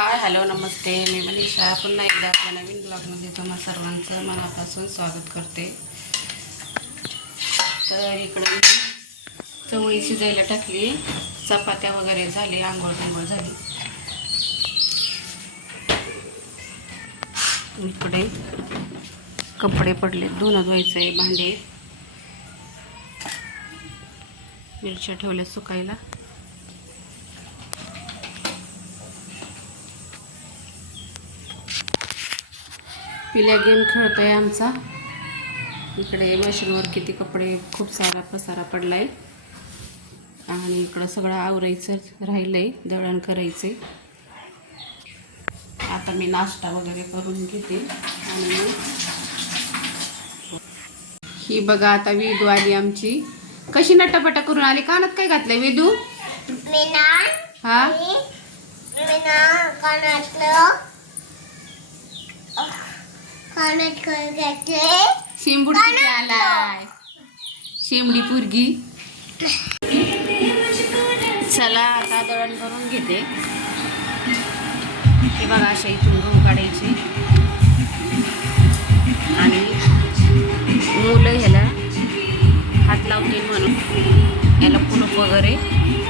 Hi hello नमस्ते, मी मनीषा पुन्हा एकदा आपल्या नवीन ब्लॉगमध्ये तुम्हा सर्वांचं मनापासून स्वागत करते. तर इकडे मी चवळी शिजायला टाकली, चपात्या वगैरे झाली, आंघोळ झाली. इकडे कपडे पडले, धुणं धुवायचं आहे, भांडे, मिरच्या ठेवल्या सुकायला. पिल्या गेम खेळतोय आमचा. इकडे मशीनवर किती कपडे, खूप सारा पसारा पडलाय आणि इकडं सगळं आवरायचं राहिलंय, दळण करायचे. आता मी नाश्ता वगैरे करून घेते. आणि ही बघा आता वेदू आली आमची, कशी नटपटा करून आली. कानात काय घातलंय वेदू? हा शिंबुडी आलाय, शिमडी पुरगी. चला आता दळण करून घेते. हे बघा अशा इथून गहू काढायची आणि मुलं ह्याला हात लावतील म्हणून याला कुलूप वगैरे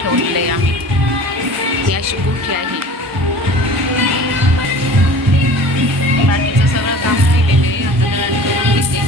ठेवलेलं आहे आम्ही. ही अशी गुठी आहे. बाकीचं सगळं काम केलेलं आहे. आता दळण करून घेते.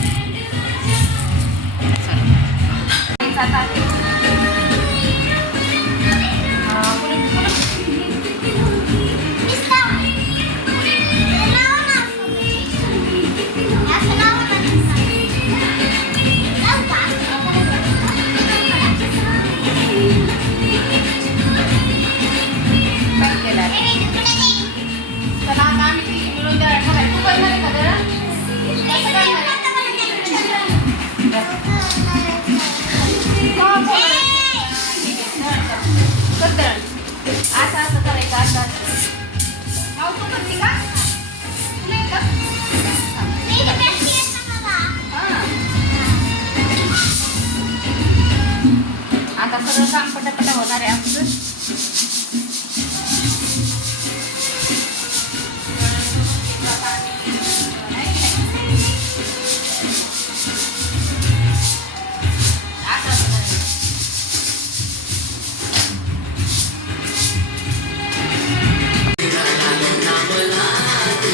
आता सगळं काम पटापटा होणार आहे आमचं.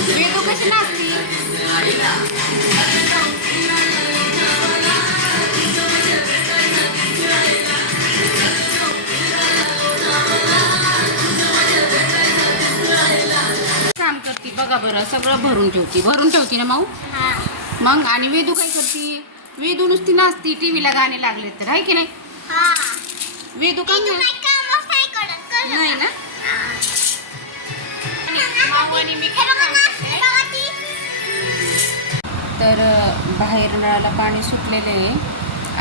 वेदू कशी नाचती? काम करती बघा बरं, सगळं भरून ठेवती ना माऊ. मग आणि वेदू काय करती? वेदू नुसती नाचती, टीव्हीला गाणे लागले तर, आहे की नाही? वेदू काम नाही ना. तर बाहेर नळाला पाणी सुटलेले आहे.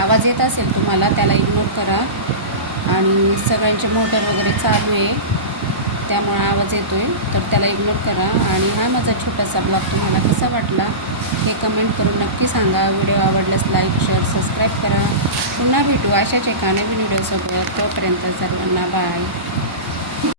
आवाज येत असेल तुम्हाला, त्याला इग्नोर करा. आणि सगळ्यांचे मोटर वगैरे चालू आहे, त्यामुळे आवाज येतोय, तर त्याला इग्नोर करा. आणि हा माझा छोटासा ब्लॉग तुम्हाला कसा वाटला हे कमेंट करून नक्की सांगा. व्हिडिओ आवडल्यास लाईक, शेअर, सबस्क्राईब करा. पुन्हा भेटू अशाच एका नवीन व्हिडिओसोबत. तोपर्यंत सर्वांना बाय.